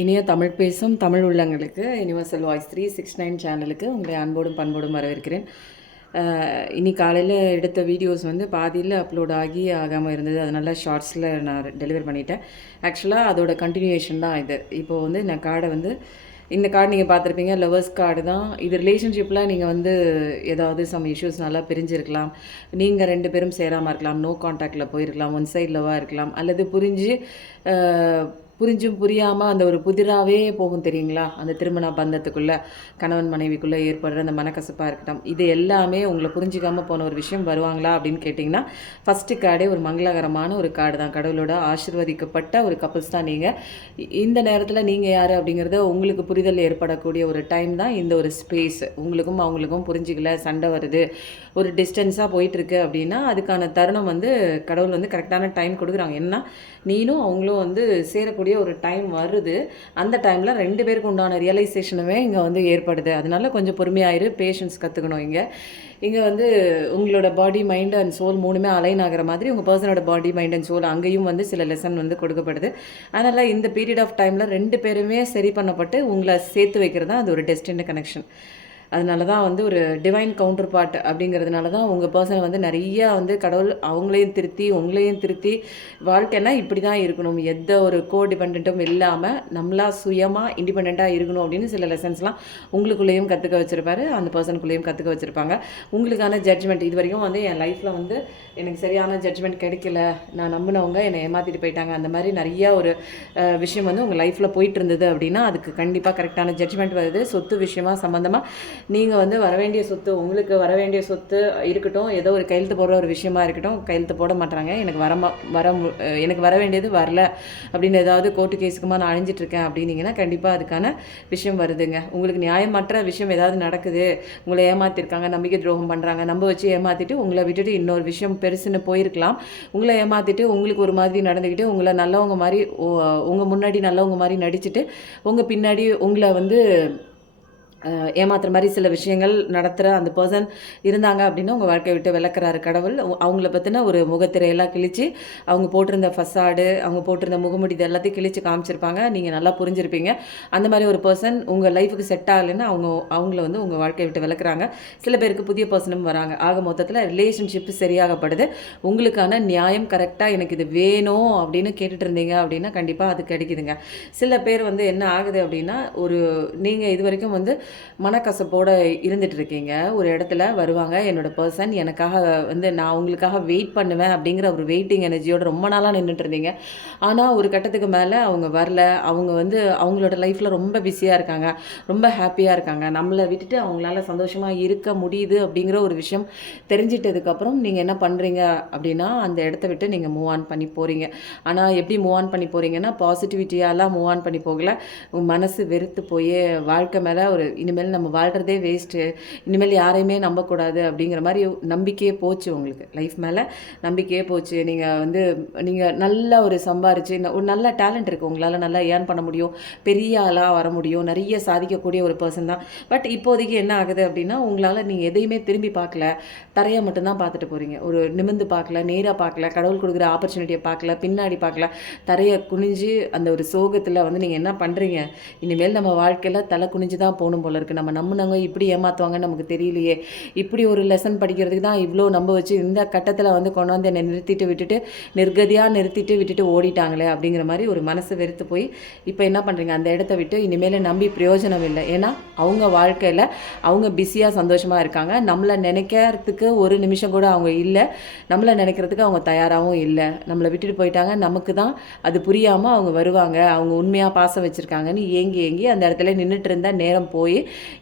இனிய தமிழ் பேசும் தமிழ் உள்ளங்களுக்கு யுனிவர்சல் வாய்ஸ் 369 சேனலுக்கு உங்களை அன்போடும் பண்போடும் வரவேற்கிறேன். இன்னி காலையில் எடுத்த வீடியோஸ் வந்து பாதியில் அப்லோட் ஆகாமல் இருந்தது. அதனால் ஷார்ட்ஸில் நான் டெலிவர் பண்ணிட்டேன். ஆக்சுவலாக அதோட கண்டினியூஷன் தான் இது. இப்போது வந்து நான் கார்டை வந்து இந்த கார்டு நீங்கள் பார்த்துருப்பீங்க, லவர்ஸ் கார்டு தான் இது. ரிலேஷன்ஷிப்பில் நீங்கள் வந்து ஏதாவது சம் இஷ்யூஸ்னால பிரிஞ்சிருக்கலாம், நீங்கள் 2 பேரும் சேராமல் இருக்கலாம், நோ கான்டாக்டில் போயிருக்கலாம், ஒன் சைட் லவ்வாக இருக்கலாம், அல்லது புரிஞ்சும் புரியாமல் அந்த ஒரு புதிராகவே போகும் தெரியுங்களா, அந்த திருமண பந்தத்துக்குள்ளே கணவன் மனைவிக்குள்ளே ஏற்படுற அந்த மனக்கசப்பாக இருக்கட்டும், இது எல்லாமே உங்களை புரிஞ்சிக்காமல் போன ஒரு விஷயம் வருவாங்களா அப்படின்னு கேட்டிங்கன்னா, ஃபஸ்ட்டு கார்டே ஒரு மங்களகரமான ஒரு கார்டு தான். கடவுளோட ஆசீர்வதிக்கப்பட்ட ஒரு கப்புள்ஸ் தான் நீங்கள். இந்த நேரத்தில் நீங்கள் யார் அப்படிங்கிறத உங்களுக்கு புரிதல் ஏற்படக்கூடிய ஒரு டைம் தான் இந்த ஒரு ஸ்பேஸ். உங்களுக்கும் அவங்களுக்கும் புரிஞ்சிக்கல, சண்டை வருது, ஒரு டிஸ்டன்ஸாக போயிட்டுருக்கு அப்படின்னா அதுக்கான தருணம் வந்து கடவுள் வந்து கரெக்டான டைம் கொடுக்குறாங்க. ஏன்னா நீனும் அவங்களும் வந்து சேரக்கூடிய ஒரு டைம் வருது. அந்த டைமில் 2 பேருக்கு உண்டான ரியலைசேஷனுமே இங்கே வந்து ஏற்படுது. அதனால கொஞ்சம் பொறுமையாயிரு, பேஷன்ஸ் கற்றுக்கணும். இங்கே வந்து உங்களோட பாடி, மைண்ட் அண்ட் சோல் 3மே அலைன் ஆகிற மாதிரி உங்கள் பர்சனோட பாடி, மைண்ட் அண்ட் சோல் அங்கேயும் வந்து சில லெசன் வந்து கொடுக்கப்படுது. அதனால் இந்த பீரியட் ஆஃப் டைமில் 2 பேருமே சரி பண்ணப்பட்டு உங்களை சேர்த்து வைக்கிறது தான் அது ஒரு டெஸ்டினி கனெக்ஷன். அதனால தான் வந்து ஒரு டிவைன் கவுண்டர் பார்ட் அப்படிங்கிறதுனால தான் உங்கள் பர்சனை வந்து நிறையா வந்து கடவுள் அவங்களையும் திருத்தி உங்களையும் திருத்தி, வாழ்க்கைன்னா இப்படி தான் இருக்கணும், எந்த ஒரு டிபெண்ட்டும் இல்லாமல் நம்மளா சுயமாக இண்டிபெண்ட்டாக இருக்கணும் அப்படின்னு சில லெசன்ஸ்லாம் உங்களுக்குள்ளேயும் கற்றுக்க வச்சுருப்பாரு, அந்த பர்சனுக்குள்ளேயும் கற்றுக்க வச்சுருப்பாங்க. உங்களுக்கான ஜட்ஜ்மெண்ட் இது வரைக்கும் வந்து என் லைஃப்பில் வந்து எனக்கு சரியான ஜட்ஜ்மெண்ட் கிடைக்கல, நான் நம்பினவங்க என்னை ஏமாற்றிட்டு போயிட்டாங்க, அந்த மாதிரி நிறையா ஒரு விஷயம் வந்து உங்கள் லைஃப்பில் போயிட்டு இருந்தது அப்படின்னா அதுக்கு கண்டிப்பாக கரெக்டான ஜட்ஜ்மெண்ட் வருது. சொத்து விஷயமாக சம்மந்தமாக நீங்கள் வந்து வரவேண்டிய சொத்து, உங்களுக்கு வரவேண்டிய சொத்து இருக்கட்டும், ஏதோ ஒரு கையெழுத்து போடுற ஒரு விஷயமா இருக்கட்டும், கையெழுத்து போட மாட்டாங்க. எனக்கு வர வேண்டியது வரல அப்படின்னு ஏதாவது கோர்ட்டு கேஸுக்குமா நான் அழிஞ்சிட்ருக்கேன் அப்படின்னீங்கன்னா கண்டிப்பாக அதுக்கான விஷயம் வருதுங்க. உங்களுக்கு நியாயமற்ற விஷயம் ஏதாவது நடக்குது, உங்களை ஏமாற்றிருக்காங்க, நம்பிக்கை துரோகம் பண்ணுறாங்க, நம்ப வச்சு ஏமாற்றிட்டு உங்களை விட்டுட்டு இன்னொரு விஷயம் பெருசுன்னு போயிருக்கலாம். உங்களை ஏமாற்றிட்டு உங்களுக்கு ஒரு மாதிரி நடந்துக்கிட்டு உங்களை நல்லவங்க மாதிரி உங்கள் முன்னாடி நல்லவங்க மாதிரி நடிச்சுட்டு உங்கள் பின்னாடி உங்களை வந்து ஏமாத்துற மாதிரி சில விஷயங்கள் நடத்துகிற அந்த பர்சன் இருந்தாங்க அப்படின்னா உங்கள் வாழ்க்கையை விட்டு விளக்குறாரு கடவுள். அவங்கள பற்றின ஒரு முகத்திரையெல்லாம் கிழித்து அவங்க போட்டிருந்த ஃபசாடு, அவங்க போட்டிருந்த முகமுடி இது எல்லாத்தையும் கிழித்து காமிச்சிருப்பாங்க. நீங்கள் நல்லா புரிஞ்சிருப்பீங்க. அந்த மாதிரி ஒரு பர்சன் உங்கள் லைஃபுக்கு செட் ஆகலைன்னா அவங்கள வந்து உங்கள் வாழ்க்கையை விட்டு விளக்குறாங்க. சில பேருக்கு புதிய பர்சனும் வராங்க. ஆக மொத்தத்தில் ரிலேஷன்ஷிப் சரியாகப்படுது. உங்களுக்கான நியாயம் கரெக்டாக எனக்கு இது வேணும் அப்படின்னு கேட்டுட்டு இருந்தீங்க அப்படின்னா கண்டிப்பாக அது கிடைக்குதுங்க. சில பேர் வந்து என்ன ஆகுது அப்படின்னா, நீங்கள் இது வரைக்கும் வந்து மனக்கசப்போடு இருந்துட்டு இருக்கீங்க. ஒரு இடத்துல வருவாங்க, என்னோட பர்சன் எனக்காக வந்து நான் உங்களுக்காக வெயிட் பண்ணுவேன் அப்படிங்கிற ஒரு வெயிட்டிங் எனர்ஜியோட ரொம்ப நாளாக நின்றுட்டு இருந்தீங்க. ஆனால் ஒரு கட்டத்துக்கு மேலே அவங்க வரல. அவங்க வந்து அவங்களோட லைஃப்பில் ரொம்ப பிஸியாக இருக்காங்க, ரொம்ப ஹாப்பியாக இருக்காங்க. நம்மளை விட்டுட்டு அவங்களால சந்தோஷமாக இருக்க முடியுது அப்படிங்கிற ஒரு விஷயம் தெரிஞ்சிட்டதுக்கப்புறம் நீங்கள் என்ன பண்ணுறீங்க அப்படின்னா, அந்த இடத்த விட்டு நீங்கள் மூவ் ஆன் பண்ணி போகிறீங்க. ஆனால் எப்படி மூவ் ஆன் பண்ணி போகிறீங்கன்னா, பாசிட்டிவிட்டியாலாம் மூவ் ஆன் பண்ணி போகல. மனசு வெறுத்து போய் வாழ்க்கை மேலே ஒரு இனிமேல் நம்ம வாழ்கிறதே வேஸ்ட்டு, இனிமேல் யாரையுமே நம்பக்கூடாது அப்படிங்கிற மாதிரி நம்பிக்கையே போச்சு. உங்களுக்கு லைஃப் மேலே நம்பிக்கையே போச்சு. நீங்கள் நல்ல ஒரு சம்பாரிச்சு ஒரு நல்ல டேலண்ட் இருக்குது, உங்களால் நல்லா ஏர்ன் பண்ண முடியும், பெரிய ஆளாக வர முடியும், நிறைய சாதிக்கக்கூடிய ஒரு பர்சன் தான். பட் இப்போதைக்கு என்ன ஆகுது அப்படின்னா, உங்களால் நீங்கள் எதையுமே திரும்பி பார்க்கல, தரையை மட்டும்தான் பார்த்துட்டு போகிறீங்க. ஒரு நிமிர்ந்து பார்க்கல, நேராக பார்க்கல, கடவுள் கொடுக்குற ஆப்பர்ச்சுனிட்டியை பார்க்கல, பின்னாடி பார்க்கல, தரையை குனிஞ்சு அந்த ஒரு சோகத்தில் வந்து நீங்கள் என்ன பண்ணுறீங்க, இனிமேல் நம்ம வாழ்க்கையில் தலை குனிஞ்சு தான் போகணும் போல இருக்குது, நம்ம நம்பினவங்க இப்படி ஏமாற்றுவாங்கன்னு நமக்கு தெரியலையே, இப்படி ஒரு லெசன் படிக்கிறதுக்கு தான் இவ்வளோ நம்ப வச்சு இந்த கட்டத்தில் வந்து கொண்டு வந்து என்னை நிறுத்திட்டு விட்டுட்டு ஓடிட்டாங்களே அப்படிங்கிற மாதிரி ஒரு மனசு வெறுத்து போய் இப்போ என்ன பண்ணுறீங்க, அந்த இடத்த விட்டு இனிமேல் நம்பி பிரயோஜனம் இல்லை. ஏன்னா அவங்க வாழ்க்கையில் அவங்க பிஸியாக சந்தோஷமாக இருக்காங்க. நம்மளை நினைக்கிறதுக்கு ஒரு நிமிஷம் கூட அவங்க இல்லை, நம்மளை நினைக்கிறதுக்கு அவங்க தயாராகவும் இல்லை. நம்மளை விட்டுட்டு போயிட்டாங்க, நமக்கு தான் அது புரியாமல் அவங்க வருவாங்க, அவங்க உண்மையாக பாசம் வச்சுருக்காங்கன்னு ஏங்கி அந்த இடத்துல நின்றுட்டு இருந்தால் நேரம் போய்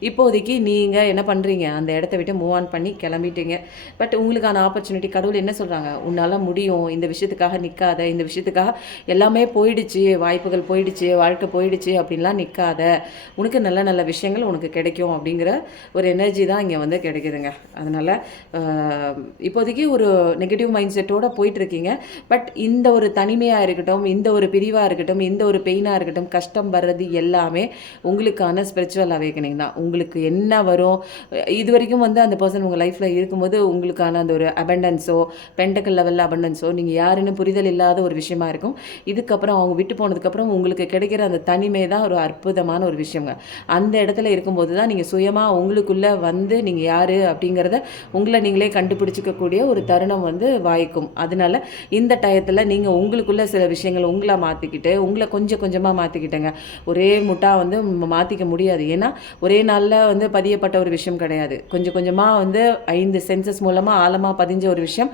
இப்போதைக்கு நீங்கள் என்ன பண்ணுறீங்க, அந்த இடத்த விட்டு மூவ் ஆன் பண்ணி கிளம்பிட்டீங்க. பட் உங்களுக்கான ஆப்பர்ச்சுனிட்டி கடவுள் என்ன சொல்கிறாங்க, உன்னால் முடியும், இந்த விஷயத்துக்காக நிற்காத, இந்த விஷயத்துக்காக எல்லாமே போயிடுச்சு, வாய்ப்புகள் போயிடுச்சு, வாழ்க்கை போயிடுச்சு அப்படின்லாம் நிற்காத, உனக்கு நல்ல நல்ல விஷயங்கள் உனக்கு கிடைக்கும் அப்படிங்கிற ஒரு எனர்ஜி தான் இங்கே வந்து கிடைக்குதுங்க. அதனால் இப்போதைக்கு ஒரு நெகட்டிவ் மைண்ட் செட்டோடு போயிட்டுருக்கீங்க. பட் இந்த ஒரு தனிமையாக இருக்கட்டும், இந்த ஒரு பிரிவாக இருக்கட்டும், இந்த ஒரு பெயினாக இருக்கட்டும், கஷ்டம் வர்றது எல்லாமே உங்களுக்கான ஸ்பிரிச்சுவல் அவேக்கனிங் அவேக்கனிங் தான். உங்களுக்கு என்ன வரும், இது வரைக்கும் வந்து அந்த பர்சன் உங்கள் லைஃப்பில் இருக்கும்போது உங்களுக்கான அந்த ஒரு அபண்டன்ஸோ பென்டக்கல் லெவலில் அபண்டன்ஸோ நீங்கள் யாருன்னு புரிதல் இல்லாத ஒரு விஷயமா இருக்கும். இதுக்கப்புறம் அவங்க விட்டு போனதுக்கப்புறம் உங்களுக்கு கிடைக்கிற அந்த தனிமை தான் ஒரு அற்புதமான ஒரு விஷயங்க. அந்த இடத்துல இருக்கும்போது தான் நீங்கள் சுயமாக உங்களுக்குள்ளே வந்து நீங்கள் யார் அப்படிங்கிறத உங்களை நீங்களே கண்டுபிடிச்சிக்கக்கூடிய ஒரு தருணம் வந்து வாய்க்கும். அதனால இந்த டயத்தில் நீங்கள் உங்களுக்குள்ளே சில விஷயங்கள் உங்களை மாற்றிக்கிட்டு உங்களை கொஞ்சம் கொஞ்சமாக மாற்றிக்கிட்டேங்க. ஒரே முட்டா வந்து மாற்றிக்க முடியாது. ஏன்னா ஒரே நாளில் வந்து பதியப்பட்ட ஒரு விஷயம் கிடையாது. கொஞ்சம் கொஞ்சமாக வந்து 5 சென்சஸ் மூலமாக ஆழமாக பதிஞ்ச ஒரு விஷயம்,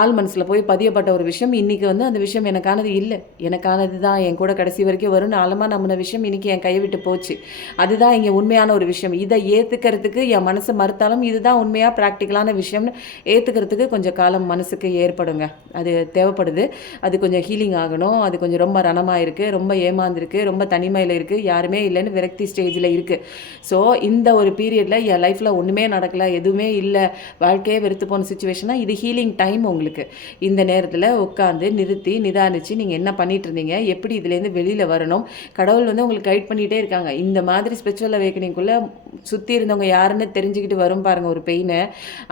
ஆள் மனசில் போய் பதியப்பட்ட ஒரு விஷயம். இன்றைக்கி வந்து அந்த விஷயம் எனக்கானது இல்லை, எனக்கானது தான், என் கூட கடைசி வரைக்கும் வரும்னு ஆழமாக நம்பின விஷயம் இன்றைக்கி என் கையை விட்டு போச்சு. அதுதான் இங்கே உண்மையான ஒரு விஷயம். இதை ஏற்றுக்கிறதுக்கு என் மனசு மறுத்தாலும் இதுதான் உண்மையாக ப்ராக்டிக்கலான விஷயம்னு ஏற்றுக்கிறதுக்கு கொஞ்சம் காலம் மனசுக்கு ஏற்படுங்க. அது தேவைப்படுது. அது கொஞ்சம் ஹீலிங் ஆகணும். அது கொஞ்சம் ரொம்ப ரணமாக இருக்குது, ரொம்ப ஏமாந்துருக்கு, ரொம்ப தனிமையில் இருக்குது, யாருமே இல்லைன்னு விரக்தி ஸ்டேஜில் இருக்குது. ஸோ இந்த ஒரு பீரியடில் என் லைஃப்பில் ஒன்றுமே நடக்கலை, எதுவுமே இல்லை, வாழ்க்கையே வெறுத்து போன சுச்சுவேஷனாக இது ஹீலிங் டைம். உங்களுக்கு இந்த நேரத்தில் உட்காந்து நிறுத்தி நிதானிச்சு நீங்கள் என்ன பண்ணிட்டு இருந்தீங்க, எப்படி இதுலேருந்து வெளியில் வரணும், கடவுள் வந்து உங்களுக்கு கைட் பண்ணிகிட்டே இருக்காங்க. இந்த மாதிரி ஸ்பிரிச்சுவல் அவேக்கனிங்குள்ளே சுற்றி இருந்தவங்க யாருன்னு தெரிஞ்சுக்கிட்டு வரும் பாருங்கள் ஒரு பெயினை.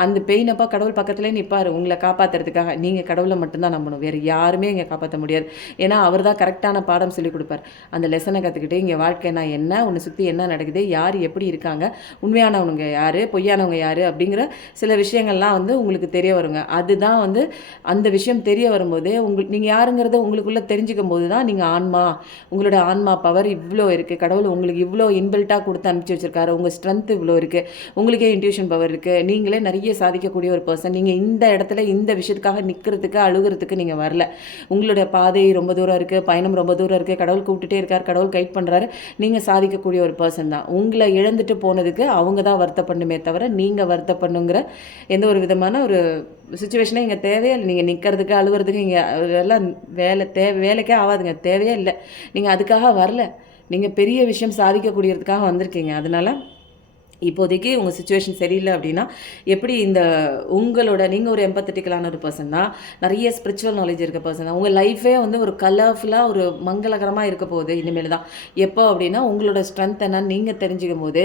அந்த பெயினப்பா கடவுள் பக்கத்துலேயே நிற்பார் உங்களை காப்பாற்றுறதுக்காக. நீங்கள் கடவுளை மட்டும்தான் நம்பணும், வேறு யாருமே இங்கே காப்பாற்ற முடியாது. ஏன்னா அவர் தான் கரெக்டான பாடம் சொல்லிக் கொடுப்பார். அந்த லெசனை கற்றுக்கிட்டு இங்கே வாழ்க்கைனா என்ன, உன்னை சுற்றி என்ன நடக்குது, யார் எப்படி இருக்காங்க, உண்மையானவங்க யார், பொய்யானவங்க யார் அப்படிங்கிற சில விஷயங்கள்லாம் வந்து உங்களுக்கு தெரிய வருங்க. அதுதான் வந்து அந்த விஷயம் தெரிய வரும்போது நீங்கள் யாருங்கிறத உங்களுக்குள்ளே தெரிஞ்சுக்கும் போது தான் நீங்கள் ஆன்மா, உங்களோட ஆன்மா பவர் இவ்வளோ இருக்குது, கடவுள் உங்களுக்கு இவ்வளோ இன்பில்ட்டாக கொடுத்து அனுப்பிச்சி வச்சிருக்காரு, உங்கள் ஸ்ட்ரென்த் இவ்வளோ இருக்குது, உங்களுக்கே இன்ட்யூஷன் பவர் இருக்குது, நீங்களே நிறைய சாதிக்கக்கூடிய ஒரு பர்சன். நீங்கள் இந்த இடத்துல இந்த விஷயத்துக்காக நிற்கிறதுக்கு அழுகிறதுக்கு நீங்கள் வரல. உங்களோட பாதை ரொம்ப தூரம் இருக்குது, பயணம் ரொம்ப தூரம் இருக்குது, கடவுள் கூப்பிட்டுட்டே இருக்கார், கடவுள் கைட் பண்ணுறாரு, நீங்கள் சாதிக்கக்கூடிய ஒரு பர்சன் தான். உங்களை இழந்துட்டு போனதுக்கு அவங்க தான் வருத்தப்படணுமே தவிர நீங்கள் வருத்தப்படணுங்கிற எந்த ஒரு விதமான ஒரு சுச்சுவேஷனே இங்கே தேவையே இல்லை. நீங்கள் நிற்கிறதுக்கு அழுகிறதுக்கு இங்கே எல்லாம் வேலைக்கே ஆகாதுங்க, தேவையே இல்லை. நீங்கள் அதுக்காக வரல, நீங்கள் பெரிய விஷயம் சாதிக்கக்கூடியதுக்காக வந்திருக்கீங்க. அதனால் இப்போதைக்கு உங்கள் சுச்சுவேஷன் சரியில்லை அப்படின்னா எப்படி இந்த உங்களோட நீங்கள் ஒரு எம்பத்தட்டிக்கலான ஒரு பர்சன் தான், நிறைய ஸ்பிரிச்சுவல் நாலேஜ் இருக்க பர்சன் தான். உங்கள் லைஃபே வந்து ஒரு கலர்ஃபுல்லாக ஒரு மங்களகரமாக இருக்க போகுது இனிமேல் தான். எப்போ அப்படின்னா உங்களோட ஸ்ட்ரென்த் என்னன்னு நீங்கள் தெரிஞ்சுக்கும் போது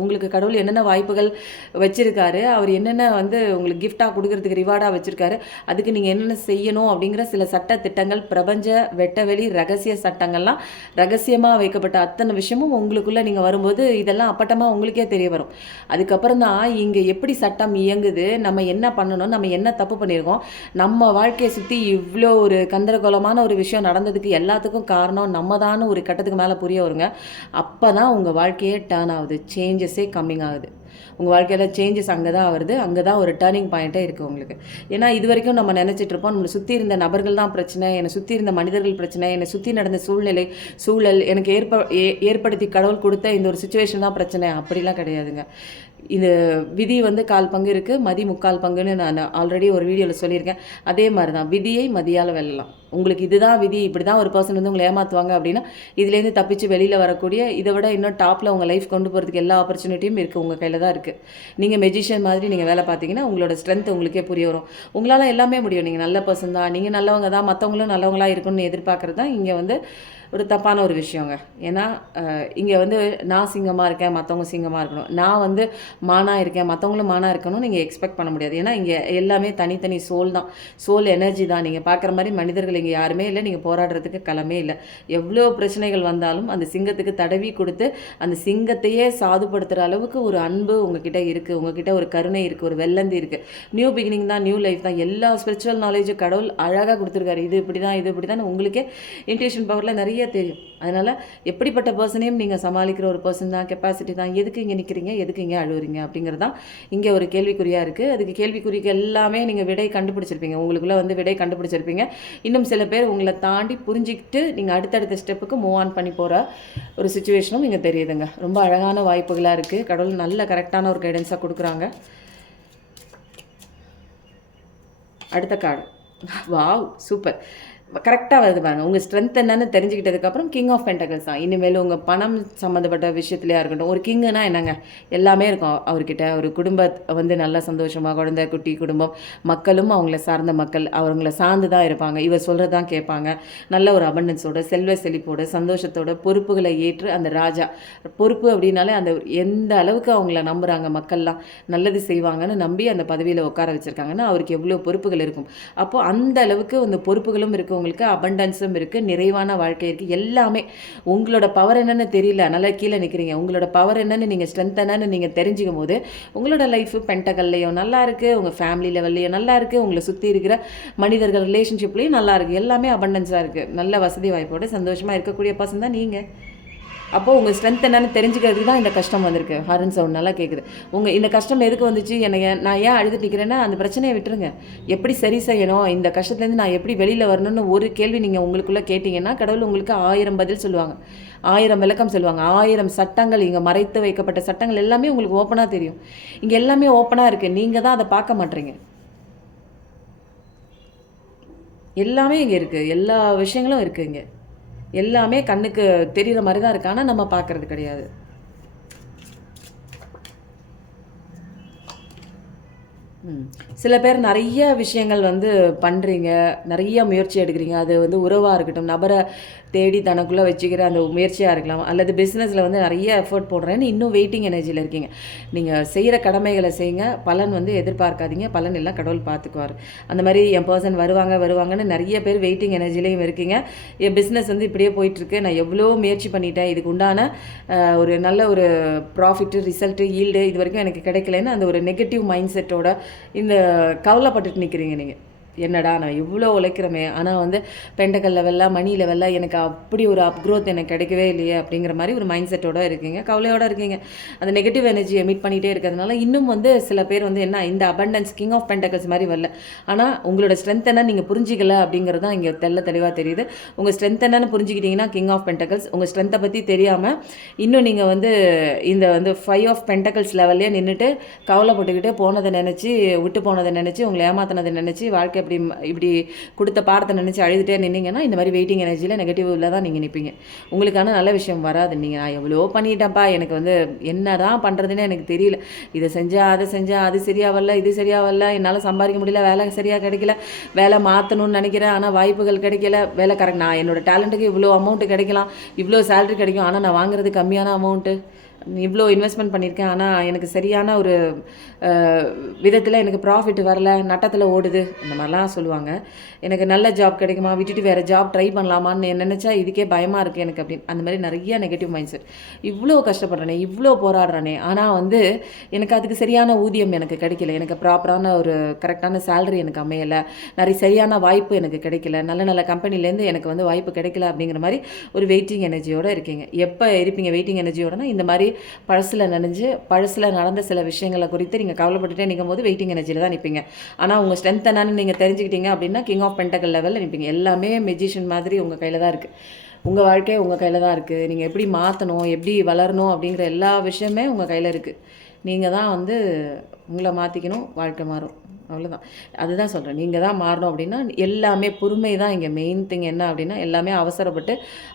உங்களுக்கு கடவுள் என்னென்ன வாய்ப்புகள் வச்சுருக்காரு, அவர் என்னென்ன வந்து உங்களுக்கு கிஃப்டாக கொடுக்கறதுக்கு ரிவார்டாக வச்சுருக்காரு, அதுக்கு நீங்கள் என்னென்ன செய்யணும் அப்படிங்கிற சில சட்ட திட்டங்கள், பிரபஞ்ச வெட்டவெளி ரகசிய சட்டங்கள்லாம், ரகசியமாக வைக்கப்பட்ட அத்தனை விஷயமும் உங்களுக்குள்ளே நீங்கள் வரும்போது இதெல்லாம் அப்பட்டமாக உங்களுக்கே தெரிய வரும். அதுக்கப்புறம் தான் இங்கே எப்படி சட்டம் இயங்குது, நம்ம என்ன பண்ணணும், நம்ம என்ன தப்பு பண்ணியிருக்கோம், நம்ம வாழ்க்கையை சுற்றி இவ்வளோ ஒரு கந்தரகோலமான ஒரு விஷயம் நடந்ததுக்கு எல்லாத்துக்கும் காரணம் நம்ம தான் ஒரு கட்டத்துக்கு மேலே புரிய வருங்க. அப்போ தான் உங்கள் வாழ்க்கையே டேர்ன் ஆகுது, சேஞ்சஸே கம்மிங் ஆகுது. உங்கள் வாழ்க்கையில் சேஞ்சஸ் அங்கே தான் வருது, அங்கே தான் ஒரு டேர்னிங் பாயிண்ட்டே இருக்குது உங்களுக்கு. ஏன்னா இது வரைக்கும் நம்ம நினச்சிட்டு இருப்போம் நம்மளை சுற்றி இருந்த நபர்கள் தான் பிரச்சனை, என்னை சுற்றி இருந்த மனிதர்கள் பிரச்சனை, என்னை சுற்றி நடந்த சூழல் எனக்கு ஏற்படுத்தி கடவுள் கொடுத்த இந்த ஒரு சுச்சுவேஷன் தான் பிரச்சனை. அப்படிலாம் கிடையாதுங்க. இது விதி வந்து 1/4 பங்கு இருக்குது, மதி 3/4 பங்குன்னு நான் ஆல்ரெடி ஒரு வீடியோவில் சொல்லியிருக்கேன். அதே மாதிரி தான் விதியை மதியால் வெல்லலாம். உங்களுக்கு இதுதான் விதி, இப்படி தான் ஒரு பர்சன் வந்து உங்களை ஏமாற்றுவாங்க அப்படின்னா இதுலேருந்து தப்பிச்சு வெளியில் வரக்கூடிய இதை விட இன்னும் டாப்பில் உங்கள் லைஃப் கொண்டு போகிறதுக்கு எல்லா ஆப்பர்ச்சுனிட்டியும் இருக்குது, உங்கள் கையில் தான் இருக்குது. நீங்கள் மெஜிஷியன் மாதிரி நீங்கள் வேலை பார்த்தீங்கன்னா உங்களோட ஸ்ட்ரென்த் உங்களுக்கே புரிய வரும். உங்களால் எல்லாமே முடியும். நீங்கள் நல்ல பர்சன் தான், நீங்கள் நல்லவங்க தான், மற்றவங்களும் நல்லவங்களாக இருக்கணும்னு எதிர்பார்க்குறது தான் இங்கே வந்து ஒரு தப்பான ஒரு விஷயங்க. ஏன்னா இங்கே வந்து நான் சிங்கமாக இருக்கேன், மற்றவங்க சிங்கமாக இருக்கணும், நான் வந்து மானாக இருக்கேன், மற்றவங்களும் மானாக இருக்கணும்னு நீங்கள் எக்ஸ்பெக்ட் பண்ண முடியாது. ஏன்னா இங்கே எல்லாமே தனித்தனி சோல் தான், சோல் எனர்ஜி தான். நீங்கள் பார்க்குற மாதிரி மனிதர்கள் இங்கே யாருமே இல்லை, நீங்கள் போராடுறதுக்கு களமே இல்லை. எவ்வளோ பிரச்சனைகள் வந்தாலும் அந்த சிங்கத்துக்கு தடவி கொடுத்து அந்த சிங்கத்தையே சாதுபடுத்துகிற அளவுக்கு ஒரு அன்பு உங்ககிட்ட இருக்குது, உங்ககிட்ட ஒரு கருணை இருக்குது, ஒரு வெள்ளந்தி இருக்குது. நியூ பிகினிங் தான், நியூ லைஃப் தான். எல்லா ஸ்பிரிச்சுவல் நாலேஜும் கடவுள் அழகாக கொடுத்துருக்காரு. இது இப்படி தான், இது இப்படி தான் உங்களுக்கே இன்ட்யூஷன் பவரில் நிறைய தெரியும். அதனால் எப்படிப்பட்ட பர்சனையும் நீங்கள் சமாளிக்கிற ஒரு பர்சன் தான், கெப்பாசிட்டி தான். எதுக்கு இங்கே நிற்கிறீங்க, எதுக்கு இங்கே அழுவுறீங்க அப்படிங்கிறது தான் இங்கே ஒரு கேள்விக்குறியாக இருக்குது. அதுக்கு கேள்விக்குறிக்கு எல்லாமே நீங்கள் விடை கண்டுபிடிச்சிருப்பீங்க, உங்களுக்குள்ளே வந்து விடை கண்டுபிடிச்சிருப்பீங்க. இன்னும் சில பேர் உங்களை தாண்டி புரிஞ்சிக்கிட்டு நீங்கள் அடுத்தடுத்த ஸ்டெப்புக்கு மூவ் ஆன் பண்ணி போகிற ஒரு சுச்சுவேஷனும் இங்கே தெரியுதுங்க. ரொம்ப அழகான வாய்ப்புகளாக இருக்குது. கடவுள் நல்ல கரெக்டான ஒரு கைடன்ஸாக கொடுக்குறாங்க. அடுத்த கார்டு, வாவ் சூப்பர். கரெக்டாக வருது பாருங்க. உங்கள் ஸ்ட்ரென்த் என்னன்னு தெரிஞ்சுக்கிட்டதுக்கப்புறம் கிங் ஆஃப் பென்டக்கிள்ஸ் தான். இனிமேல் உங்கள் பணம் சம்மந்தப்பட்ட விஷயத்துலையா இருக்கட்டும், ஒரு கிங்குனா என்னங்க, எல்லாமே இருக்கும் அவர்கிட்ட. ஒரு குடும்பத்தை வந்து நல்லா சந்தோஷமாக, குழந்தை குட்டி குடும்பம், மக்களும் அவங்கள சார்ந்த மக்கள் அவங்கள சார்ந்து தான் இருப்பாங்க. இவர் சொல்கிறது தான் கேட்பாங்க. நல்ல ஒரு அபண்டன்ஸோட, செல்வ செழிப்போட, சந்தோஷத்தோட, பொறுப்புகளை ஏற்று அந்த ராஜா. பொறுப்பு அப்படின்னாலே அந்த எந்த அளவுக்கு அவங்கள நம்புகிறாங்க மக்கள்லாம், நல்லது செய்வாங்கன்னு நம்பி அந்த பதவியில் உட்கார வச்சுருக்காங்கன்னா அவருக்கு எவ்வளோ பொறுப்புகள் இருக்கும். அப்போது அந்த அளவுக்கு அந்த பொறுப்புகளும் இருக்குது, உங்களுக்கு அபண்டன்ஸும் இருக்குது, நிறைவான வாழ்க்கை இருக்குது. எல்லாமே உங்களோட பவர் என்னன்னு தெரியல, நல்லா கீழே நிற்கிறீங்க. உங்களோட பவர் என்னன்னு, நீங்கள் ஸ்ட்ரென்த் என்னன்னு நீங்கள் தெரிஞ்சுக்கும் போது உங்களோட லைஃப் பென்டகல்லையும் நல்லா இருக்குது, உங்கள் ஃபேமிலி லெவல்லையும் நல்லா இருக்குது, உங்களை சுற்றி இருக்கிற மனிதர்கள் ரிலேஷன்ஷிப்லேயும் நல்லா இருக்குது. எல்லாமே அபண்டன்ஸாக இருக்குது. நல்ல வசதி வாய்ப்போடு சந்தோஷமாக இருக்கக்கூடிய பர்சன் தான் நீங்கள். அப்போது உங்கள் ஸ்ட்ரென்த் என்னன்னு தெரிஞ்சுக்கிறதுக்கு தான் இந்த கஷ்டம் வந்திருக்கு. ஹாரன் சவுண்ட் நல்லா கேட்குது. இந்த கஷ்டம் எதுக்கு வந்துச்சு, நான் ஏன் அழுதுட்டு நிற்கிறேன்னா அந்த பிரச்சனையை விட்டுருங்க. எப்படி சரி செய்யணும், இந்த கஷ்டத்துலேருந்து நான் எப்படி வெளியில் வரணும்னு ஒரு கேள்வி நீங்கள் உங்களுக்குள்ளே கேட்டிங்கன்னா கடவுள் உங்களுக்கு 1000 பதில் சொல்லுவாங்க, 1000 விளக்கம் சொல்லுவாங்க. 1000 சட்டங்கள், இங்கே மறைத்து வைக்கப்பட்ட சட்டங்கள் எல்லாமே உங்களுக்கு ஓப்பனாக தெரியும். இங்கே எல்லாமே ஓப்பனாக இருக்குது, நீங்கள் தான் அதை பார்க்க மாட்டீங்க. எல்லாமே இங்கே இருக்குது, எல்லா விஷயங்களும் இருக்குது. இங்கே எல்லாமே கண்ணுக்கு தெரிகிற மாதிரி தான் இருக்குது, ஆனால் நம்ம பார்க்குறது கிடையாது. சில பேர் நிறைய விஷயங்கள் வந்து பண்ணுறீங்க, நிறைய முயற்சி எடுக்கிறீங்க. அது வந்து உறவாக இருக்கட்டும், நபரை தேடி தனக்குள்ளே வச்சுக்கிற அந்த முயற்சியாக இருக்கலாம், அல்லது பிஸ்னஸில் வந்து நிறைய எஃபர்ட் போடுறேன்னு இன்னும் வெயிட்டிங் எனர்ஜியில் இருக்கீங்க. நீங்கள் செய்கிற கடமைகளை செய்யுங்க, பலன் வந்து எதிர்பார்க்காதீங்க, பலன் எல்லாம் கடவுள் பார்த்துக்குவார். அந்த மாதிரி என் பர்சன் வருவாங்கன்னு நிறைய பேர் வெயிட்டிங் எனர்ஜிலையும் இருக்கீங்க. என் பிஸ்னஸ் வந்து இப்படியே போயிட்டுருக்கு, நான் எவ்வளோ முயற்சி பண்ணிட்டேன், இதுக்கு உண்டான ஒரு நல்ல ஒரு ப்ராஃபிட்டு, ரிசல்ட்டு, ஈல்டு இது வரைக்கும் எனக்கு கிடைக்கலன்னு அந்த ஒரு நெகட்டிவ் மைண்ட் செட்டோட இந்த கவலைப்பட்டுட்டு நிற்கிறீங்க நீங்கள். என்னடா நான் இவ்வளோ உழைக்கிறோமே, ஆனால் வந்து பெண்டக்கல் லெவலில், மணி லெவலில் எனக்கு அப்படி ஒரு அப்க்ரோத் எனக்கு கிடைக்கவே இல்லையே அப்படிங்கிற மாதிரி ஒரு மைண்ட் செட்டோடு இருக்கீங்க, கவலையோடு இருக்கீங்க. அந்த நெகட்டிவ் எனர்ஜி எமிட் பண்ணிகிட்டே இருக்கிறதுனால இன்னும் வந்து சில பேர் வந்து என்ன, இந்த அபண்டன்ஸ் கிங் ஆஃப் பெண்டக்கல்ஸ் மாதிரி வரல. ஆனால் உங்களோட ஸ்ட்ரென்த் என்ன நீங்கள் புரிஞ்சிக்கல அப்படிங்கிறது தான் இங்கே தெளிவாக தெரியுது. உங்கள் ஸ்ட்ரென்த் என்னன்னு புரிஞ்சுக்கிட்டிங்கன்னா கிங் ஆஃப் பெண்டக்கல்ஸ். உங்கள் ஸ்ட்ரென்த்தை பற்றி தெரியாமல் இன்னும் நீங்கள் வந்து இந்த வந்து 5 ஆஃப் பெண்டக்கல்ஸ் லெவல்லே நின்றுட்டு கவலைப்பட்டுக்கிட்டே போனதை நினச்சி, விட்டு போனதை நினச்சி, உங்களை ஏமாத்தினதை நினச்சி, வாழ்க்கை இப்படி கொடுத்த பாடத்தை நினச்சி அழுதுகிட்டே நின்னீங்கன்னா இந்த மாதிரி வெயிட்டிங் எனர்ஜியில் நெகட்டிவில் தான் நீங்கள் நிற்பீங்க. உங்களுக்கான நல்ல விஷயம் வராது. நீங்கள் நான் எவ்வளோ பண்ணிட்டேன்ப்பா, எனக்கு வந்து என்ன தான் பண்ணுறதுன்னு எனக்கு தெரியல, இதை செஞ்சால் அதை செஞ்சால் அது சரியாக வரல, இது சரியாக வரல, என்னால் சம்பாதிக்க முடியல, வேலை சரியாக கிடைக்கல, வேலை மாற்றணும்னு நினைக்கிறேன் ஆனால் வாய்ப்புகள் கிடைக்கல, வேலை கரெக்ட், நான் என்னோடய டேலண்ட்டுக்கு இவ்வளோ அமௌண்ட்டு கிடைக்கலாம், இவ்வளோ சேலரி கிடைக்கும், ஆனால் நான் வாங்குறது கம்மியான அமௌண்ட்டு, இவ்வளோ இன்வெஸ்ட்மெண்ட் பண்ணியிருக்கேன் ஆனால் எனக்கு சரியான ஒரு விதத்தில் எனக்கு ப்ராஃபிட் வரல, நட்டத்தில் ஓடுது, இந்த மாதிரிலாம் சொல்லுவாங்க. எனக்கு நல்ல ஜாப் கிடைக்குமா, விட்டுட்டு வேறு ஜாப் ட்ரை பண்ணலாமான்னு நினச்சா இதுக்கே பயமாக இருக்குது எனக்கு அப்படின்னு. அந்த மாதிரி நிறைய நெகட்டிவ் மைண்ட் செட். இவ்வளோ கஷ்டப்படுறேனே, இவ்வளோ போராடுறேனே, ஆனால் வந்து எனக்கு அதுக்கு சரியான ஊதியம் எனக்கு கிடைக்கல, எனக்கு ப்ராப்பரான ஒரு கரெக்டான சேலரி எனக்கு அமையலை, நிறைய சரியான வாய்ப்பு எனக்கு கிடைக்கல, நல்ல நல்ல கம்பெனிலேருந்து எனக்கு வந்து வாய்ப்பு கிடைக்கல அப்படிங்கிற மாதிரி ஒரு வெயிட்டிங் எனர்ஜியோடு இருக்கீங்க. எப்போ இருப்பீங்க வெயிட்டிங் எனர்ஜியோடனா, இந்த மாதிரி பழசில் நடந்த சில விஷயங்களை குறித்து நீங்கள் கவலைப்பட்டுட்டே நிற்கும் போது வெயிட்டிங் எனர்ஜியில் தான் நிற்பீங்க. ஆனால் உங்கள் ஸ்ட்ரென்த் என்னன்னு நீங்கள் தெரிஞ்சுக்கிட்டீங்க அப்படின்னா கிங் ஆஃப் பென்டக்கல் லெவலில் நிற்பீங்க. எல்லாமே மெஜிஷியன் மாதிரி உங்கள் கையில் தான் இருக்குது, உங்கள் வாழ்க்கை உங்கள் கையில் தான் இருக்குது. நீங்கள் எப்படி மாற்றணும், எப்படி வளரணும் அப்படிங்கிற எல்லா விஷயமே உங்கள் கையில் இருக்குது. நீங்கள் தான் வந்து உங்களை மாற்றிக்கணும், வாழ்க்கை மாறும், அவ்வளோதான். அதுதான் சொல்கிறேன், நீங்கள் தான் மாறணும் அப்படின்னா எல்லாமே பொறுமை தான் இங்கே மெயின் திங். என்ன அப்படின்னா எல்லாமே அவசரப்பட்டு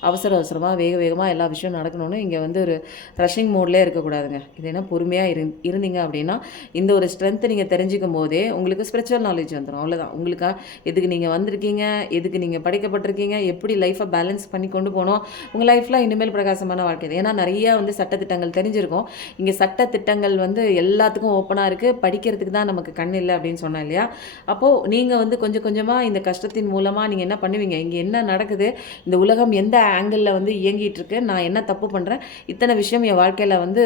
அவசரமாக வேகமாக எல்லா விஷயம் நடக்கணும்னு இங்கே வந்து ஒரு ரஷ்ஷிங் மோட்லேயே இருக்கக்கூடாதுங்க. இது என்ன பொறுமையாக இருந்தீங்க அப்படின்னா இந்த ஒரு ஸ்ட்ரென்த்தை நீங்கள் தெரிஞ்சுக்கும் போதே உங்களுக்கு ஸ்பிரிச்சுவல் நாலேஜ் வந்துடும், அவ்வளோதான். உங்களுக்காக எதுக்கு நீங்கள் வந்திருக்கீங்க, எதுக்கு நீங்கள் படிக்கப்பட்டிருக்கீங்க, எப்படி லைஃப்பை பேலன்ஸ் பண்ணி கொண்டு போகணும், உங்கள் லைஃப்பில் இனிமேல் பிரகாசமான வாழ்க்கை. ஏன்னா நிறையா வந்து சட்டத்திட்டங்கள் தெரிஞ்சிருக்கும், இங்கே சட்டத்திட்டங்கள் வந்து எல்லாத்துக்கும் ஓப்பனாக இருக்குது, படிக்கிறதுக்கு தான் நமக்கு கண் இல்லை அப்படின்னு சொன்னேன் இல்லையா. அப்போது நீங்கள் வந்து கொஞ்சம் கொஞ்சமாக இந்த கஷ்டத்தின் மூலமாக நீங்கள் என்ன பண்ணுவீங்க, இங்கே என்ன நடக்குது, இந்த உலகம் எந்த ஆங்கிளில் வந்து இயங்கிட்டு இருக்கு, நான் என்ன தப்பு பண்ணுறேன், இத்தனை விஷயம் என் வாழ்க்கையில் வந்து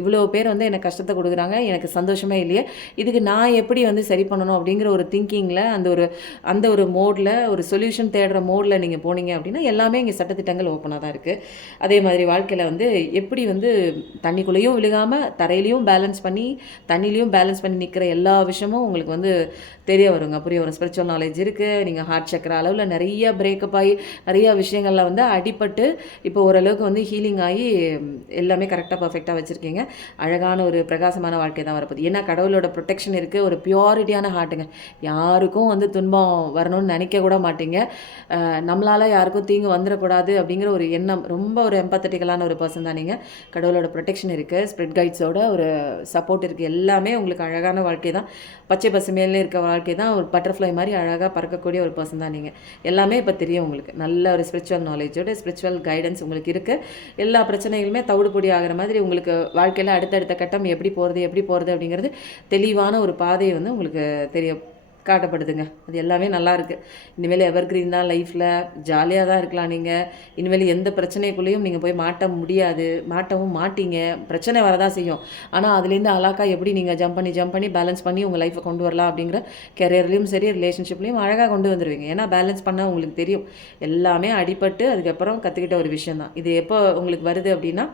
இவ்வளோ பேர் வந்து எனக்கு கஷ்டத்தை கொடுக்குறாங்க, எனக்கு சந்தோஷமே இல்லையே, இதுக்கு நான் எப்படி வந்து சரி பண்ணணும் அப்படிங்கிற ஒரு திங்கிங்கில் அந்த ஒரு மோடில் ஒரு சொல்யூஷன் தேடுற மோடில் நீங்கள் போனீங்க அப்படின்னா எல்லாமே இங்கே சட்டத்திட்டங்கள் ஓப்பனாக தான் இருக்குது. அதே மாதிரி வாழ்க்கையில் வந்து எப்படி வந்து தண்ணிக்குள்ளேயும் விழுகாமல் தரையிலையும் பேலன்ஸ் பண்ணி தண்ணிலையும் பேலன்ஸ் பண்ணி நிற்கிற எல்லா விஷயமும் உங்களுக்கு உங்களுக்கு வந்து தெரிய வருங்க, புரிய வரும். ஸ்பிரிச்சுவல் நாலேஜ் இருக்குது. நீங்கள் ஹார்ட் சக்கர அளவில் நிறைய பிரேக்கப் ஆகி நிறையா விஷயங்களில் வந்து அடிபட்டு இப்போ ஓரளவுக்கு வந்து ஹீலிங் ஆகி எல்லாமே கரெக்டாக பர்ஃபெக்டாக வச்சுருக்கீங்க. அழகான ஒரு பிரகாசமான வாழ்க்கை தான் வரப்போகுது. ஏன்னா கடவுளோட ப்ரொடெக்ஷன் இருக்குது. ஒரு பியூரிட்டியான ஹார்ட்டுங்க. யாருக்கும் வந்து துன்பம் வரணும்னு நினைக்க கூட மாட்டீங்க. நம்மளால் யாருக்கும் தீங்கு வந்துடக்கூடாது அப்படிங்கிற ஒரு எண்ணம், ரொம்ப ஒரு எம்பத்தட்டிக்கலான ஒரு பர்சன் தான் நீங்கள். கடவுளோட ப்ரொடெக்ஷன் இருக்குது, ஸ்பிரிட் கைட்ஸோட ஒரு சப்போர்ட் இருக்குது. எல்லாமே உங்களுக்கு அழகான வாழ்க்கை தான். பச்சை பசுமையிலே இருக்க வாழ்க்கை தான். ஒரு பட்டர்ஃப்ளை மாதிரி அழகாக பறக்கக்கூடிய ஒரு பர்சன் தான் நீங்கள். எல்லாமே இப்போ தெரியும் உங்களுக்கு. நல்ல ஒரு ஸ்பிரிச்சுவல் நாலேஜோட ஸ்பிரிச்சுவல் கைடன்ஸ் உங்களுக்கு இருக்குது. எல்லா பிரச்சனைகளுமே தவிடுபொடி ஆகிற மாதிரி உங்களுக்கு வாழ்க்கையில் அடுத்தடுத்த கட்டம் எப்படி போகிறது அப்படிங்கிறது தெளிவான ஒரு பாதையை வந்து உங்களுக்கு காட்டப்படுதுங்க. அது எல்லாமே நல்லாயிருக்கு. இனிமேல் எவர்கிரீன் தான் லைஃப்பில், ஜாலியாக தான் இருக்கலாம் நீங்கள். இனிமேல் எந்த பிரச்சனைக்குள்ளேயும் நீங்கள் போய் முடியாது, மாட்டவும் மாட்டீங்க. பிரச்சனை வரதான் செய்யும். ஆனால் அதுலேருந்து அழகாக எப்படி நீங்கள் ஜம்ப் பண்ணி பேலன்ஸ் பண்ணி உங்கள் லைஃப்பை கொண்டு வரலாம் அப்படிங்கிற கெரியர்லேயும் சரி ரிலேஷன்ஷிப்லேயும் அழகாக கொண்டு வந்துடுவீங்க. ஏன்னா பேலன்ஸ் பண்ணால் உங்களுக்கு தெரியும். எல்லாமே அடிபட்டு அதுக்கப்புறம் கற்றுக்கிட்ட ஒரு விஷயம் தான். இது எப்போ உங்களுக்கு வருது அப்படின்னா,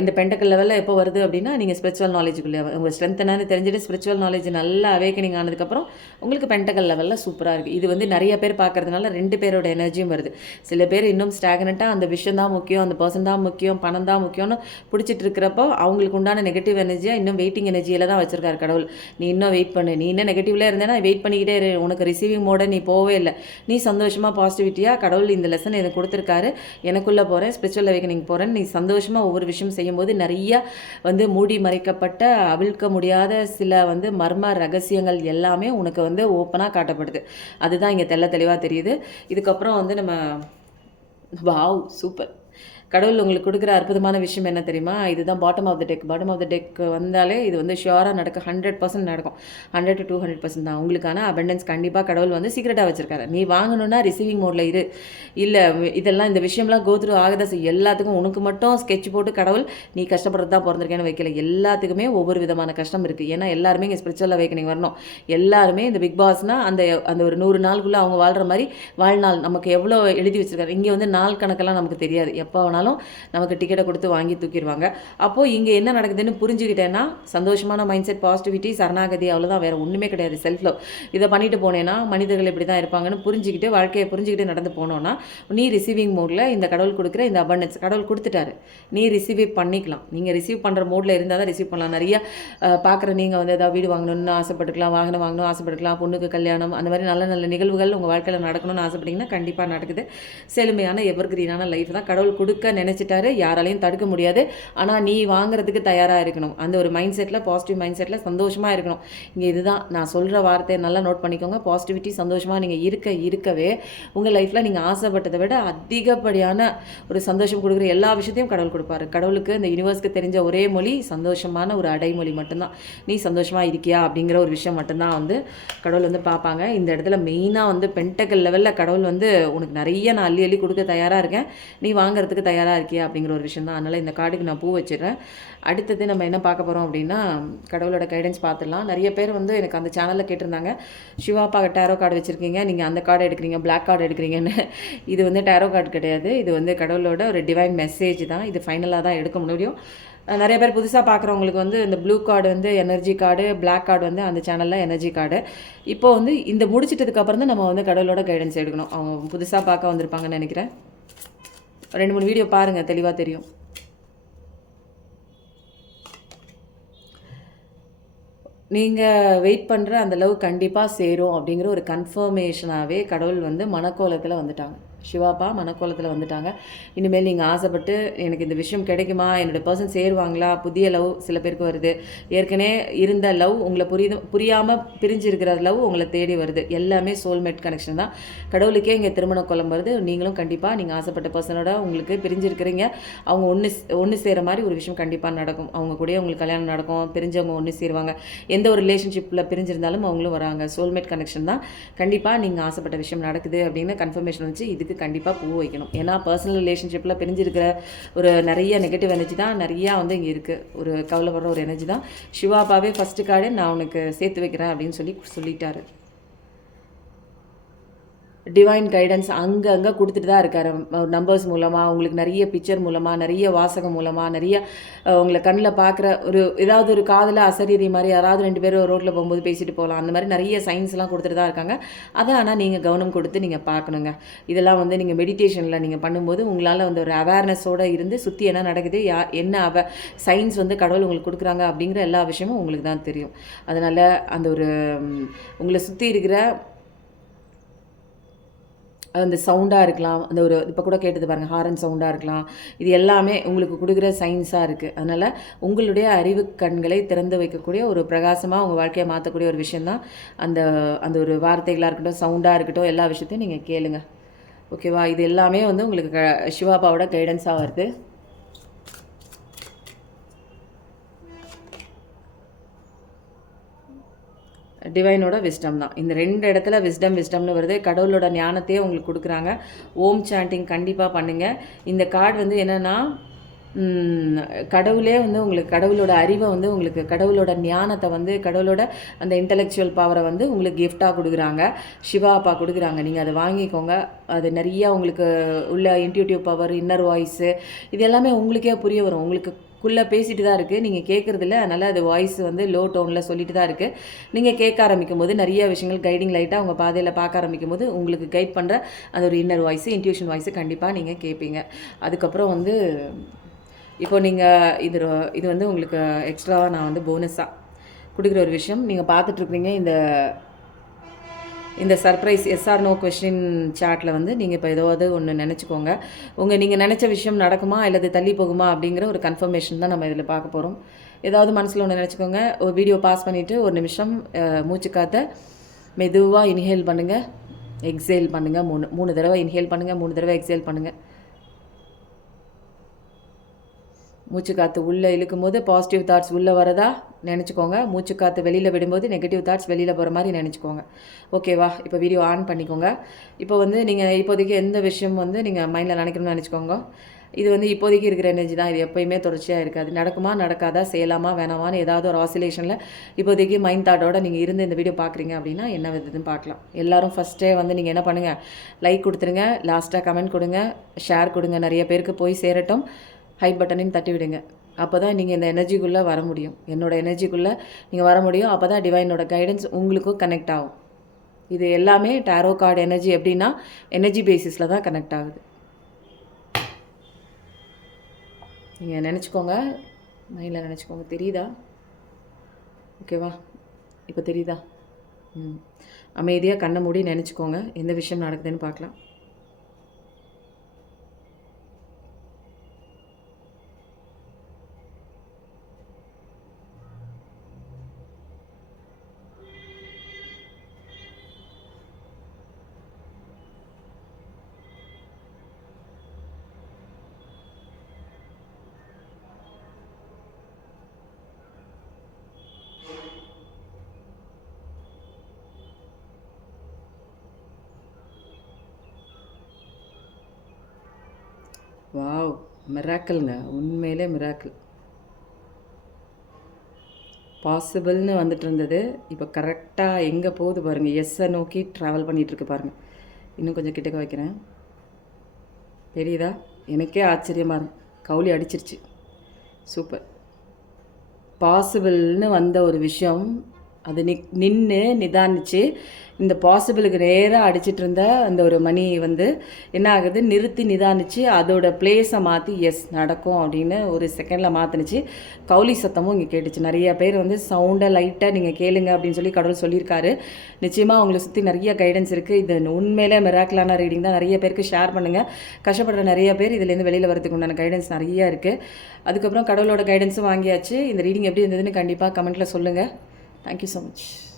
இந்த பென்டக்கல் லெவலில் எப்போ வருது அப்படின்னா, நீங்கள் ஸ்பிரிச்சுவல் நாலேஜுக்குள்ளே உங்கள் ஸ்ட்ரென்த் என்னன்னு தெரிஞ்சுட்டு ஸ்பிரிச்சுவல் நாலேஜ் நல்லா அவேக்கனிங் ஆனதுக்கப்புறம் உங்களுக்கு பென்டக்கல் லெவலில் சூப்பராக இருக்குது. இது வந்து நிறைய பேர் பார்க்குறதுனால 2 பேரோட எனர்ஜியும் வருது. சில பேர் இன்னும் ஸ்டாக்னட்டாக அந்த விஷயம் தான் முக்கியம், அந்த பர்சன் தான் முக்கியம், பணம் தான் முக்கியம்னு பிடிச்சிட்டு இருக்கிறப்போ அவங்களுக்கு உண்டான நெகட்டிவ் எனர்ஜியாக இன்னும் வெயிட்டிங் எனர்ஜியில் தான் வச்சுருக்காரு கடவுள். நீ இன்னும் வெயிட் பண்ணு, நீ இன்னும் நெகட்டிவ்ல இருந்தேன்னா வெயிட் பண்ணிக்கிட்டே இரு, உனக்கு ரிசீவிங் மோட நீ போவே இல்லை, நீ சந்தோஷமாக பாசிட்டிவிட்டியாக கடவுள் இந்த லெசன் எனக்கு கொடுத்துருக்காரு, எனக்குள்ளே போகிறேன், ஸ்பிரிச்சுவல் அவேக்கனிங் போகிறேன், நீ சந்தோஷமாக ஒவ்வொரு விஷயம் செய்யும்போது நிறைய வந்து மூடி மறைக்கப்பட்ட அவிழ்க்க முடியாத சில வந்து மர்ம ரகசியங்கள் எல்லாமே உனக்கு வந்து ஓப்பனாக காட்டப்படுது. அதுதான் இங்கே தெளிவாக தெரியுது. இதுக்கப்புறம் வந்து நம்ம வாவ் சூப்பர். கடவுள் உங்களுக்கு கொடுக்குற அற்புதமான விஷயம் என்ன தெரியுமா? இதுதான் பாட்டம் ஆஃப் த டெக் வந்தாலே இது வந்து ஷியோராக நடக்க 100% நடக்கும். 100 to 200% தான். உங்களுக்கான அபண்டன்ஸ் கண்டிப்பாக கடவுள் வந்து சீக்கிரட்டாக வச்சுருக்காரு. நீ வாங்கணுன்னா ரிசீவிங் மோடில் இரு. இல்லை இதெல்லாம் இந்த விஷயம்லாம் கோத்ரூ ஆகதான் செய்யும். எல்லாத்துக்கும் உனக்கு மட்டும் ஸ்கெட்ச் போட்டு கடவுள் நீ கஷ்டப்படுறது தான் பிறந்திருக்கேன்னு வைக்கல. எல்லாத்துக்குமே ஒவ்வொரு விதமான கஷ்டம் இருக்குது. ஏன்னா எல்லாருமே இங்கே ஸ்பிரிச்சுவல் அவேக்கனிங் வரணும். எல்லாருமே இந்த பிக் பாஸ்னால் அந்த ஒரு 100 நாளுக்குள்ளே அவங்க வாழ்கிற மாதிரி வாழ்நாள் நமக்கு எவ்வளோ எழுதி வச்சுருக்காரு. இங்கே வந்து நாள் கணக்கெல்லாம் நமக்கு தெரியாது. எப்போ வேணாலும் நமக்கு டிக்கெட்டை கொடுத்து வாங்கி தூக்கிடுவாங்க. அப்போது இங்கே என்ன நடக்குதுன்னு புரிஞ்சுக்கிட்டேன்னா சந்தோஷமான மைண்ட் செட், பாசிட்டிவிட்டி, சரணாகதி, அவ்வளோதான். வேறு ஒன்றுமே கிடையாது. செல்ஃப் லவ் இதை பண்ணிட்டு போனேன்னா மனிதர்கள் இப்படி தான் இருப்பாங்கன்னு புரிஞ்சுக்கிட்டு வாழ்க்கையை புரிஞ்சுக்கிட்டு நடந்து போனோன்னா நீ ரிசீவிங் மோடில் இந்த கடவுள் கொடுக்குற இந்த அபண்டன்ஸ் கடவுள் கொடுத்துட்டாரு, நீ ரிசீவ் பண்ணிக்கலாம். நீங்கள் ரிசீவ் பண்ணுற மோடில் இருந்தால் தான் ரிசீவ் பண்ணலாம். நிறைய பார்க்குற நீங்கள் வந்து ஏதாவது வீடு வாங்கணும்னு ஆசைப்பட்டுக்கலாம், வாகனம் வாங்கணும் ஆசைப்பட்டுக்கலாம், பொண்ணுக்கு கல்யாணம், அந்த மாதிரி நல்ல நல்ல நிகழ்வுகள் உங்கள் வாழ்க்கையில் நடக்கணும்னு ஆசைப்பட்டீங்கன்னா கண்டிப்பாக நடக்குது. செழுமையான எவர்கிரீனான லைஃப் தான் கடவுள் கொடுக்க நினச்சிட்டாரு. யாராலையும் தடுக்க முடியாது. ஆனால் நீ வாங்குறதுக்கு தயாராக இருக்கணும். அந்த ஒரு mind settle, positive mind settle சந்தோஷமாக இருக்கணும். இங்கே இதுதான் நான் சொல்கிற வார்த்தையை நல்லா நோட் பண்ணிக்கோங்க. பாசிட்டிவிட்டி, சந்தோஷமாக நீங்கள் இருக்கவே உங்கள் லைஃப்பில் நீங்கள் ஆசைப்பட்டதை விட அதிகப்படியான ஒரு சந்தோஷம் கொடுக்குற எல்லா விஷயத்தையும் கடவுள் கொடுப்பாரு. கடவுளுக்கு இந்த யூனிவர்ஸ்க்கு தெரிஞ்ச ஒரே மொழி சந்தோஷமான ஒரு அடைமொழி மட்டும்தான். நீ சந்தோஷமாக இருக்கியா அப்படிங்கிற ஒரு விஷயம் மட்டும்தான் வந்து கடவுள் வந்து பார்ப்பாங்க. இந்த இடத்துல மெயினாக வந்து பென்டக்கல் லெவலில் கடவுள் வந்து உனக்கு நிறைய நான் அள்ளி கொடுக்க தயாராக இருக்கேன், நீ வாங்குறதுக்கு தயாராக இருக்கியா அப்படிங்கிற ஒரு விஷயம் தான். அதனால் இந்த கார்டுக்கு நான் பூ வச்சிடுறேன். அடுத்தது நம்ம என்ன பார்க்க போகிறோம் அப்படின்னா கடவுளோட கைடன்ஸ் பார்த்துடலாம். நிறைய பேர் வந்து எனக்கு அந்த சேனலில் கேட்டிருந்தாங்க, சிவாப்பா டேரோ கார்டு வச்சுருக்கீங்க, நீங்கள் அந்த கார்டு எடுக்கிறீங்க, பிளாக் கார்டு எடுக்கிறீங்கன்னு. இது வந்து டேரோ கார்டு கிடையாது. இது வந்து கடவுளோட ஒரு டிவைன் மெசேஜ் தான். இது ஃபைனலாக தான் எடுக்க முடியும். நிறைய பேர் புதுசாக பார்க்குறவங்களுக்கு வந்து இந்த ப்ளூ கார்டு வந்து எனர்ஜி கார்டு, பிளாக் கார்டு வந்து அந்த சேனலில் எனர்ஜி கார்டு. இப்போது வந்து இந்த முடிச்சிட்டதுக்கப்புறம் தான் நம்ம வந்து கடவுளோட கைடன்ஸ் எடுக்கணும். அவங்க புதுசாக பார்க்க வந்திருப்பாங்கன்னு நினைக்கிறேன். 2-3 வீடியோ பாருங்கள், தெளிவாக தெரியும். நீங்கள் வெயிட் பண்ணுற அந்த லவ் கண்டிப்பாக சேரும் அப்படிங்கிற ஒரு கன்ஃபர்மேஷனாகவே கடவுள் வந்து மனக்கோலத்தில் வந்துட்டாங்க. சிவாப்பா மனக்கோலத்தில் வந்துட்டாங்க. இனிமேல் நீங்கள் ஆசைப்பட்டு எனக்கு இந்த விஷயம் கிடைக்குமா, என்னோடய பர்சன் சேருவாங்களா, புதிய லவ் சில பேருக்கு வருது, ஏற்கனவே இருந்த லவ் உங்களை புரியாமல் பிரிஞ்சிருக்கிற லவ் உங்களை தேடி வருது. எல்லாமே சோல்மேட் கனெக்ஷன் தான். கடவுளுக்கே இங்கே திருமண கோலம் வருது. நீங்களும் கண்டிப்பாக நீங்கள் ஆசைப்பட்ட பர்சனோட உங்களுக்கு பிரிஞ்சிருக்கிறீங்க, அவங்க ஒன்று சேர மாதிரி ஒரு விஷயம் கண்டிப்பாக நடக்கும். அவங்க கூட உங்களுக்கு கல்யாணம் நடக்கும், பிரிஞ்சவங்க ஒன்று சேருவாங்க. எந்த ஒரு ரிலேஷன்ஷிப்பில் பிரிஞ்சிருந்தாலும் அவங்களும் வராங்க. சோல்மேட் கனெக்ஷன் தான். கண்டிப்பாக நீங்கள் ஆசைப்பட்ட விஷயம் நடக்குது அப்படின்னு கன்ஃபர்மேஷன் வச்சு இதுக்கு கண்டிப்பாக பூ வைக்கணும். ஏன்னா பர்சனல் ரிலேஷன்ஷிப்பில் பிரிஞ்சிருக்கிற ஒரு நிறைய நெகட்டிவ் எனர்ஜி தான் நிறையா வந்து இங்கே இருக்குது. ஒரு கவலைப்படுற ஒரு எனர்ஜி தான். சிவாப்பாவே ஃபஸ்ட்டு கார்டு நான் உனக்கு சேர்த்து வைக்கிறேன் அப்படின்னு சொல்லிட்டாரு. டிவைன் கைடன்ஸ் அங்கங்கே கொடுத்துட்டு தான் இருக்காரு. நம்பர்ஸ் மூலமாக, உங்களுக்கு நிறைய பிக்சர் மூலமாக, நிறைய வாசகம் மூலமாக, நிறைய உங்களை கண்ணில் பார்க்குற ஏதாவது ஒரு காதில் அசரீரி மாதிரி யாராவது 2 பேரும் ரோட்டில் போகும்போது பேசிட்டு போகலாம். அந்த மாதிரி நிறைய சயின்ஸ்லாம் கொடுத்துட்டு தான் இருக்காங்க. அதை ஆனால் நீங்கள் கவனம் கொடுத்து நீங்கள் பார்க்கணுங்க. இதெல்லாம் வந்து நீங்கள் மெடிடேஷனில் நீங்கள் பண்ணும்போது உங்களால் வந்து ஒரு அவேர்னஸோடு இருந்து சுற்றி என்ன நடக்குது, என்ன சயின்ஸ் வந்து கடவுள் உங்களுக்கு கொடுக்குறாங்க அப்படிங்கிற எல்லா விஷயமும் உங்களுக்கு தான் தெரியும். அதனால் அந்த ஒரு உங்களை சுற்றி இருக்கிற அந்த சவுண்டாக இருக்கலாம், அந்த ஒரு இப்போ கூட கேட்டது பாருங்கள், ஹாரன் சவுண்டாக இருக்கலாம், இது எல்லாமே உங்களுக்கு கொடுக்குற சயின்ஸாக இருக்குது. அதனால் உங்களுடைய அறிவு கண்களை திறந்து வைக்கக்கூடிய ஒரு பிரகாசமாக உங்கள் வாழ்க்கையை மாற்றக்கூடிய ஒரு விஷயந்தான் அந்த அந்த ஒரு வார்த்தைகளாக இருக்கட்டும், சவுண்டாக இருக்கட்டும், எல்லா விஷயத்தையும் நீங்கள் கேளுங்க. ஓகேவா? இது எல்லாமே வந்து உங்களுக்கு சிவாபாவோட கைடன்ஸாக வருது. டிவைனோட விஸ்டம் தான். இந்த 2 இடத்துல விஸ்டம்னு வருது. கடவுளோட ஞானத்தையே உங்களுக்கு கொடுக்குறாங்க. ஓம் சாண்டிங் கண்டிப்பாக பண்ணுங்கள். இந்த கார்டு வந்து என்னென்னா, கடவுளே வந்து உங்களுக்கு கடவுளோட அறிவை வந்து உங்களுக்கு கடவுளோட ஞானத்தை வந்து கடவுளோட அந்த இன்டலெக்சுவல் பவரை வந்து உங்களுக்கு கிஃப்டாக கொடுக்குறாங்க. சிவா அப்பா கொடுக்குறாங்க. நீங்கள் அதை வாங்கிக்கோங்க. அது நிறையா உங்களுக்கு உள்ள இன்ட்யூட்டிவ் பவர், இன்னர் வாய்ஸு, இது எல்லாமே உங்களுக்கே புரிய வரும். உங்களுக்குள்ளே பேசிட்டு தான் இருக்குது, நீங்கள் கேட்குறதில்ல. அதனால் அது வாய்ஸ் வந்து லோ டோனில் சொல்லிட்டு தான் இருக்குது. நீங்கள் கேட்க ஆரம்பிக்கும் போது நிறைய விஷயங்கள் கைடிங் லைட்டாக உங்கள் பாதையில் பார்க்க ஆரம்பிக்கும் போது உங்களுக்கு கைட் பண்ணுற அந்த ஒரு இன்னர் வாய்ஸு, இன்ட்யூஷன் வாய்ஸு கண்டிப்பாக நீங்கள் கேட்பீங்க. அதுக்கப்புறம் வந்து இப்போ நீங்கள் இது வந்து உங்களுக்கு எக்ஸ்ட்ராவாக நான் வந்து போனஸாக கொடுக்குற ஒரு விஷயம். நீங்கள் பார்த்துட்ருக்குறீங்க இந்த surprise S R no question சாட்டில் வந்து நீங்கள் இப்போ ஏதாவது ஒன்று நினச்சிக்கோங்க. நீங்கள் நினச்ச விஷயம் நடக்குமா அல்லது தள்ளி போகுமா அப்படிங்கிற ஒரு கன்ஃபர்மேஷன் தான் நம்ம இதில் பார்க்க போகிறோம். ஏதாவது மனசில் ஒன்று நினச்சிக்கோங்க. ஒரு வீடியோ பாஸ் பண்ணிவிட்டு ஒரு நிமிஷம் மூச்சு காற்றை மெதுவாக இன்ஹேல் பண்ணுங்கள், எக்ஸேல் பண்ணுங்கள். 3 தடவை இன்ஹேல் பண்ணுங்கள், 3 தடவை எக்ஸேல் பண்ணுங்கள். மூச்சு காற்று உள்ளே இழுக்கும் போது பாசிட்டிவ் தாட்ஸ் உள்ளே வரதா நினச்சிக்கோங்க. மூச்சு காற்று வெளியில் விடும்போது நெகட்டிவ் தாட்ஸ் வெளியில் போகிற மாதிரி நினச்சிக்கோங்க. ஓகேவா? இப்போ வீடியோ ஆன் பண்ணிக்கோங்க. இப்போ வந்து நீங்கள் இப்போதைக்கு எந்த விஷயம் வந்து நீங்கள் மைண்டில் நினைக்கணும்னு நினச்சிக்கோங்க. இது வந்து இப்போதைக்கு இருக்கிற எனர்ஜி தான். இது எப்போயுமே தொடர்ச்சியாக இருக்காது. நடக்குமா நடக்காதா, செய்யலாமா வேணாமான்னு ஏதாவது ஒரு ஆசிலேஷனில் இப்போதைக்கு மைண்ட் தாட்டோட நீங்கள் இருந்து இந்த வீடியோ பார்க்குறீங்க அப்படின்னா என்ன விதத்துன்னு பார்க்கலாம். எல்லோரும் ஃபஸ்ட்டே வந்து நீங்கள் என்ன பண்ணுங்கள், லைக் கொடுத்துருங்க, லாஸ்ட்டாக கமெண்ட் கொடுங்க, ஷேர் கொடுங்க, நிறைய பேருக்கு போய் சேரட்டும். ஹை பட்டனையும் தட்டி விடுங்க. அப்போ தான் நீங்கள் இந்த எனர்ஜிக்குள்ளே வர முடியும். என்னோடய எனர்ஜிக்குள்ளே நீங்கள் வர முடியும். அப்போ தான் டிவைனோட கைடன்ஸ் உங்களுக்கும் கனெக்ட் ஆகும். இது எல்லாமே டாரோ கார்டு எனர்ஜி எப்படின்னா எனர்ஜி பேசிஸில் தான் கனெக்ட் ஆகுது. நீங்கள் நினச்சிக்கோங்க, மைண்டில் நினச்சிக்கோங்க. தெரியுதா? ஓகேவா? இப்போ தெரியுதா? அமைதியாக கண்ணை மூடி நினச்சிக்கோங்க. எந்த விஷயம் நடக்குதுன்னு பார்க்கலாம். வாவ், மிராக்கிள்ங்க, உண்மையிலே மிராக்கிள். பாசிபிள்னு வந்துட்டு இருந்தது, இப்போ கரெக்டாக எங்கே போகுது பாருங்கள். எஸ்ஸை நோக்கி ட்ராவல் பண்ணிகிட்ருக்கு பாருங்கள். இன்னும் கொஞ்சம் கிட்டக்க வைக்கிறேன். தெரியுதா? எனக்கே ஆச்சரியமாக இருக்கு. கவுளி அடிச்சிருச்சு. சூப்பர். பாசிபிள்னு வந்த ஒரு விஷயம் அது நின்று நிதானிச்சு இந்த பாசிபிளுக்கு நேராக அடிச்சிட்டு இருந்த அந்த ஒரு மணி வந்து என்ன ஆகுது, நிறுத்தி நிதானிச்சு அதோட பிளேஸை மாற்றி எஸ் நடக்கும் அப்படின்னு ஒரு செகண்டில் மாற்றினுச்சு. கவுளி சத்தமும் இங்கே கேட்டுச்சு. நிறைய பேர் வந்து சவுண்டை லைட்டாக நீங்கள் கேளுங்க அப்படின்னு சொல்லி கடவுள் சொல்லியிருக்காரு. நிச்சயமாக அவங்களை சுற்றி நிறைய கைடன்ஸ் இருக்குது. இது உண்மையிலே மிராக்கிளான ரீடிங் தான். நிறைய பேருக்கு ஷேர் பண்ணுங்கள். கஷ்டப்படுற நிறைய பேர் இதுலேருந்து வெளியில் வரதுக்கு உண்டான கைடன்ஸ் நிறைய இருக்குது. அதுக்கப்புறம் கடவுளோட கைடன்ஸும் வாங்கியாச்சு. இந்த ரீடிங் எப்படி இருந்ததுன்னு கண்டிப்பாக கமெண்ட்டில் சொல்லுங்கள். Thank you so much.